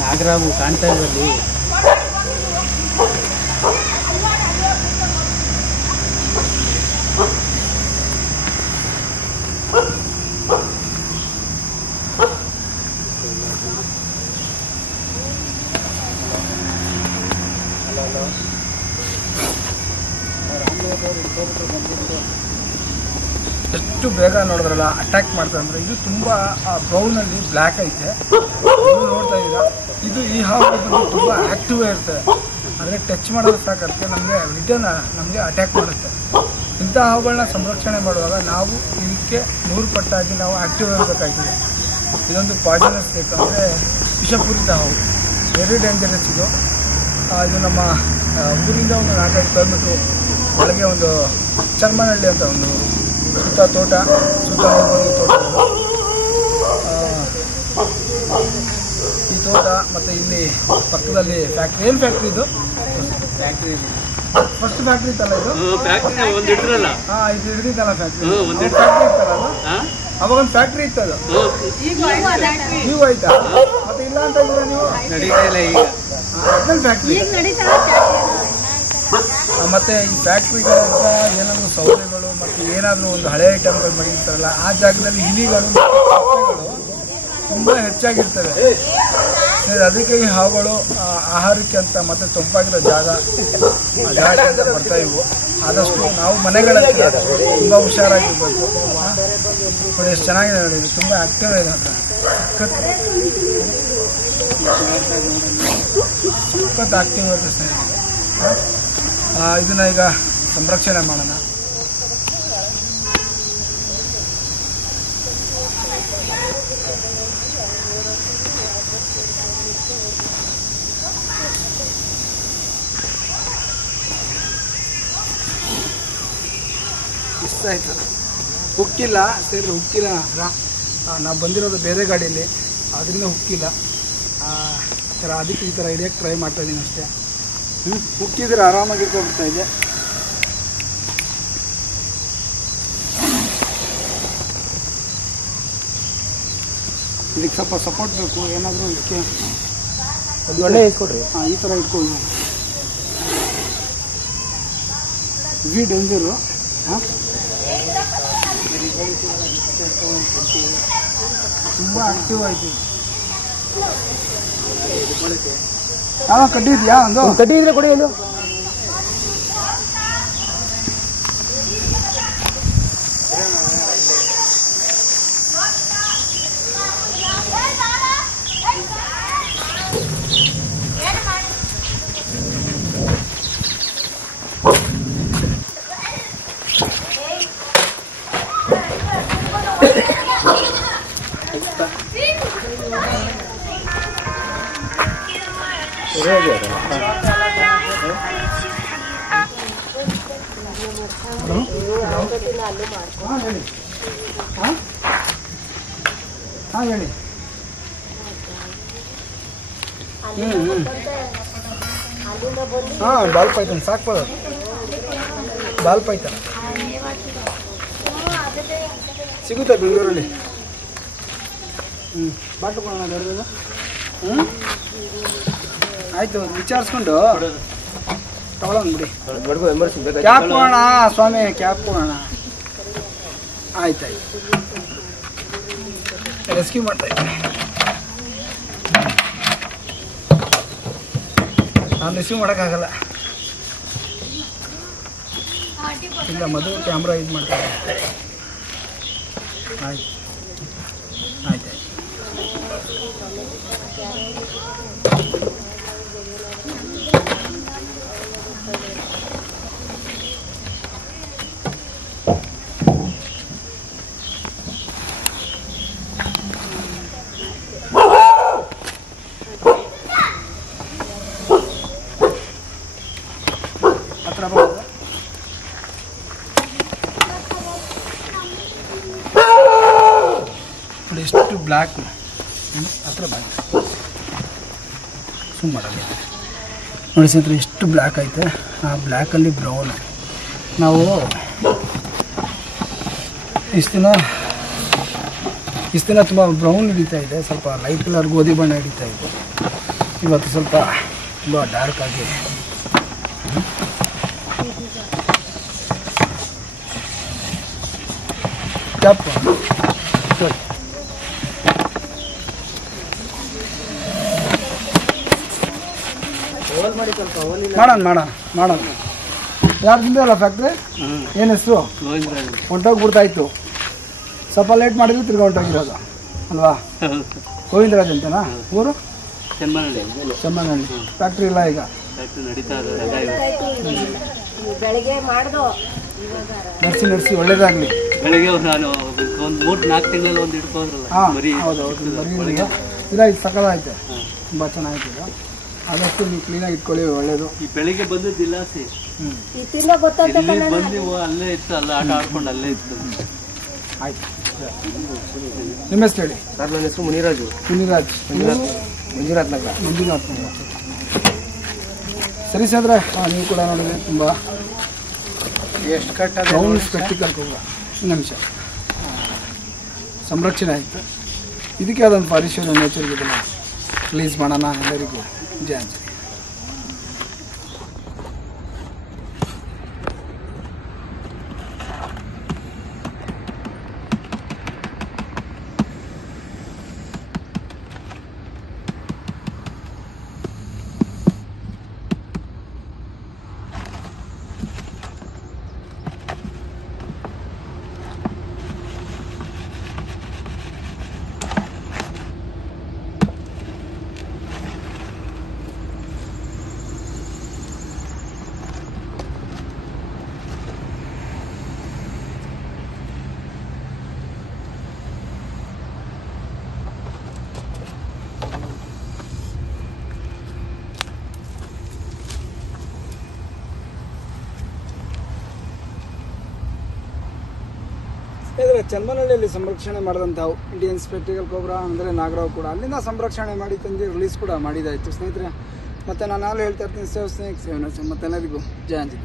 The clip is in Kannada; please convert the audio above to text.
ನಾಗರಾವು ಕಾಣ್ತಾ ಇದ್ದಲ್ಲಿ ಎಷ್ಟು ಬೇಗ ನೋಡಿದ್ರಲ್ಲ ಅಟ್ಯಾಕ್ ಮಾಡ್ತಾರೆ ಅಂದರೆ ಇದು ತುಂಬ ಬ್ರೌನಲ್ಲಿ ಬ್ಲ್ಯಾಕ್ ಐತೆ. ನೀವು ನೋಡ್ತಾ ಇದ್ದೀರಾ, ಇದು ಈ ಹಾವು ತುಂಬ ಆ್ಯಕ್ಟಿವ್ ಇರುತ್ತೆ. ಅಂದರೆ ಟಚ್ ಮಾಡೋದು ಸಾಕತ್ತೆ ನಮಗೆ ರಿಟರ್ನ್ ನಮಗೆ ಅಟ್ಯಾಕ್ ಮಾಡುತ್ತೆ. ಇಂಥ ಹಾವುಗಳನ್ನ ಸಂರಕ್ಷಣೆ ಮಾಡುವಾಗ ನಾವು ಇದಕ್ಕೆ 100 ಪಟ್ಟಾಗಿ ನಾವು ಆ್ಯಕ್ಟಿವ್ ಇರಬೇಕಾಗಿದೆ. ಇದೊಂದು ಪಾಯ್ಸನಸ್ ಸ್ನೇಕ್ ಅಂದರೆ ವಿಷಪೂರಿತ ಹಾವು, ವೆರಿ ಡೇಂಜರಸ್ ಇದು. ಇದು ನಮ್ಮ ಊರಿಂದ ಒಂದು 4-5 ಕಿಲೋಮೀಟ್ರು ಒಳಗೆ ಒಂದು ಚರ್ಮನಹಳ್ಳಿ ಅಂತ ಒಂದು ಸುತ್ತ ತೋಟ, ಸುತ್ತ ನೋಡ್ಬೋದು ತೋಟಗಳು. ಈ ತೋಟ ಮತ್ತು ಇಲ್ಲಿ ಪಕ್ಕದಲ್ಲಿ ಫ್ಯಾಕ್ಟ್ರಿ. ಏನು ಫ್ಯಾಕ್ಟ್ರಿ ಇದು? ಫ್ಯಾಕ್ಟ್ರಿ ಫಸ್ಟ್ ಫ್ಯಾಕ್ಟ್ರಿ ಇತ್ತಲ್ಲ ಇದು? ಹಾಂ, ಇದು ಹಿಡಿದಿತ್ತಲ್ಲ ಫ್ಯಾಕ್ಟ್ರಿ. ಫ್ಯಾಕ್ಟ್ರಿ ಇತ್ತಲ್ಲ ಅದು? ಅವಾಗ ಒಂದು ಫ್ಯಾಕ್ಟ್ರಿ ಇತ್ತು ಅದು. ನೀವು ಆಯ್ತಾ? ಮತ್ತೆ ಇಲ್ಲ ಅಂತ ಇದ್ದೀರಾ ನೀವು? ಅದ್ರಲ್ಲಿ ಫ್ಯಾಕ್ಟ್ರಿ. ಮತ್ತು ಈ ಫ್ಯಾಕ್ಟ್ರಿಗಳಿಂದ ಏನಾದರೂ ಸೌದೆಗಳು ಮತ್ತು ಏನಾದರೂ ಒಂದು ಹಳೆ ಐಟಮ್ಗಳು ಮಡಗಿರ್ತಾರಲ್ಲ, ಆ ಜಾಗದಲ್ಲಿ ಇಲಿಗಳು ತುಂಬ ಹೆಚ್ಚಾಗಿರ್ತವೆ. ಅದಕ್ಕೆ ಈ ಹಾವುಗಳು ಆಹಾರಕ್ಕೆ ಅಂತ ಮತ್ತು ತಂಪಾಗಿರೋ ಜಾಗಕ್ಕೆ ಬರ್ತಾ ಇವು. ಆದಷ್ಟು ನಾವು ಮನೆಗಳ ತುಂಬ ಹುಷಾರಾಗಿರ್ಬೇಕು. ನೋಡಿ ಎಷ್ಟು ಚೆನ್ನಾಗಿದೆ ನೋಡಿ, ಇದು ತುಂಬ ಆಕ್ಟಿವ್ ಇದೆ ಅಂತ. ಸಖತ್ ಆಕ್ಟಿವ್ ಇರುತ್ತೆ ಸರ್. ಇದನ್ನ ಈಗ ಸಂರಕ್ಷಣೆ ಮಾಡೋಣ. ಇಷ್ಟ ಆಯ್ತು. ಹುಕ್ಕಿಲ್ಲ ಸೇರಿ, ಹುಕ್ಕಿಲ್ಲ. ನಾವು ಬಂದಿರೋದು ಬೇರೆ ಗಾಡಿಯಲ್ಲಿ, ಅದರಿಂದ ಹುಕ್ಕಿಲ್ಲ. ಅದಕ್ಕೆ ಈ ಥರ ಹಿಡಿಯೋಕ್ಕೆ ಟ್ರೈ ಮಾಡ್ತಾಯಿದ್ದೀನಿ ಅಷ್ಟೇ. ಹುಕ್ಕಿದ್ರೆ ಆರಾಮಾಗಿ ಇಟ್ಕೊಂಡ್ಬಿಡ್ತಾ ಇದೆ. ಇದಕ್ಕೆ ಸ್ವಲ್ಪ ಸಪೋರ್ಟ್ ಬೇಕು, ಏನಾದರೂ ಇದಕ್ಕೆ ಒಳ್ಳೆ ಇಸ್ಕೊಡ್ರಿ. ಈ ಥರ ಇಟ್ಕೊಳ್ಳಿ. V danger. ತುಂಬ ಆಕ್ಟಿವ್ ಆಯ್ತು. ಕಡ್ಡಿದ್ಯಾ? ಒಂದು ಕಡ್ಡಿ ಇದ್ರೆ ಕೊಡಿ. ಒಂದು ಹೇಳಿ. ಬಾಲ್ ಪೈತನ್ ಸಾಕ್ಬೋದು. ಬಾಲ್ ಪೈತನ್ ಸಿಗುತ್ತೆ ಬೆಂಗಳೂರಲ್ಲಿ. ಬಾಟ್ಲು ಕೊಡೋಣ ದೊಡ್ಡದು. ಆಯಿತು, ವಿಚಾರಿಸ್ಕೊಂಡು ತಗೊಳ್ಳೋಣ ಬಿಡಿ. ಕ್ಯಾಪ್ ಕೊಡೋಣ ಸ್ವಾಮಿ, ಕ್ಯಾಪ್ ಕೊಡೋಣ. ಆಯ್ತಾಯ್ತು, ರೆಸ್ಕ್ಯೂ ಮಾಡ್ತಾ ಇದ್ದೀನಿ. ನಾನು ರಿಸೀವ್ ಮಾಡೋಕ್ಕಾಗಲ್ಲ. ಇಲ್ಲ, ಮಧು ಕ್ಯಾಮ್ರಾ ಇದು ಮಾಡ್ತಾರೆ. ಆಯ್ತು ಆಯ್ತು. ಹತ್ರ ಬಂದಿದೆ. ನೋಡಿ ಎಷ್ಟು ಬ್ಲ್ಯಾಕ್ ಹತ್ರ ಬಂದಿದೆ. ಸುಮ್ಮ ಮಾಡಲ್ಲ ನೋಡಿ ಸ್ನೇಹಿತರೆ, ಎಷ್ಟು ಬ್ಲ್ಯಾಕ್ ಐತೆ. ಆ ಬ್ಲ್ಯಾಕಲ್ಲಿ ಬ್ರೌನ್. ನಾವು ಇಷ್ಟು ದಿನ ತುಂಬ ಬ್ರೌನ್ ಹಿಡಿತಾ ಇದೆ, ಸ್ವಲ್ಪ ಲೈಟ್ ಕಲರ್ ಗೋಧಿ ಬಣ್ಣ ಹಿಡಿತಾ ಇದೆ. ಇವತ್ತು ಸ್ವಲ್ಪ ತುಂಬ ಡಾರ್ಕ್ ಆಗಿ ಟಪ್ ಮಾಡೋಣ. ಯಾರು ತಿಂದಲ್ಲ ಫ್ಯಾಕ್ಟ್ರಿ? ಏನು ಹೆಸರು? ಹೊಂಟೋಗ್ಬಿಡ್ತಾಯಿತ್ತು. ಸ್ವಲ್ಪ ಲೇಟ್ ಮಾಡಿದ್ರು ತಿರ್ಗಿ ಹೊಂಟೋಗಿರೋದು ಅಲ್ವಾ? ಗೋವಿಂದರಾಜ್ ಅಂತನಾ ಊರು? ಚೆಮ್ಮನಹಳ್ಳಿ. ಫ್ಯಾಕ್ಟ್ರಿ ಇಲ್ಲ ಈಗ? ನಡೆಸಿ ಒಳ್ಳೇದಾಗಲಿ. ಹಾಂ ಹೌದು. ಇದು ಸಕಲಾಯ್ತು, ತುಂಬ ಚೆನ್ನಾಗಿತ್ತು. ಆದಷ್ಟು ನೀವು ಕ್ಲೀನಾಗಿ ಇಟ್ಕೊಳ್ಳಿ, ಒಳ್ಳೇದು. ಈ ಬೆಳಿಗ್ಗೆ ಬಂದಿದ್ದಿಲ್ಲ ಅಲ್ಲೇ ಇತ್ತು, ಅಲ್ಲ ಆಟ ಆಡ್ಕೊಂಡು ಅಲ್ಲೇ ಇತ್ತು. ಆಯ್ತು. ನಿಮ್ಮ ಹೆಸರು ಹೇಳಿ ಸರ್. ನನ್ನ ಹೆಸರು ಮುನಿರಾಜ್ ನಗರ. ಮಂಜುನಾಥ್ ನಗರ. ಸರಿ ಸರ್, ನೀವು ಕೂಡ ನೋಡಿದ್ರೆ ತುಂಬ ಎಷ್ಟು ಕಟ್ಟ ಬ್ರೌನ್ ಸ್ಪೆಕ್ಟಿಕಲ್ ಕೂಡ ನಿಮಿಷ ಸಂರಕ್ಷಣೆ ಆಯಿತು. ಇದಕ್ಕೆ ಅದೊಂದು ಪರಿಸರ ನೇಚರ್ಗೆ ರಿಲೀಸ್ ಮಾಡೋಣ. ಎಲ್ಲರಿಗೂ ಜಯ ಅಂಜಲಿ. ಇದರ ಚೆಮ್ಮನಹಳ್ಳಿಯಲ್ಲಿ ಸಂರಕ್ಷಣೆ ಮಾಡಿದಂಥ ಇಂಡಿಯನ್ ಸ್ಪೆಕ್ಟಿಕಲ್ ಕೋಬ್ರಾ ಅಂದರೆ ನಾಗರಾವ್ ಕೂಡ ಅಲ್ಲಿಂದ ಸಂರಕ್ಷಣೆ ಮಾಡಿ ತಂದು ರಿಲೀಸ್ ಕೂಡ ಮಾಡಿದಾಯಿತು ಸ್ನೇಹಿತರೆ. ಮತ್ತು ನಾನು ಹೇಳ್ತಾ ಇರ್ತೀನಿ, ಸೇವ್ ಸ್ನೇಕ್ ಸೇವ್ ನೇಚರ್. ಮತ್ತು ಎಲ್ಲರಿಗೂ ಜಯ ಅಂಜಲಿ.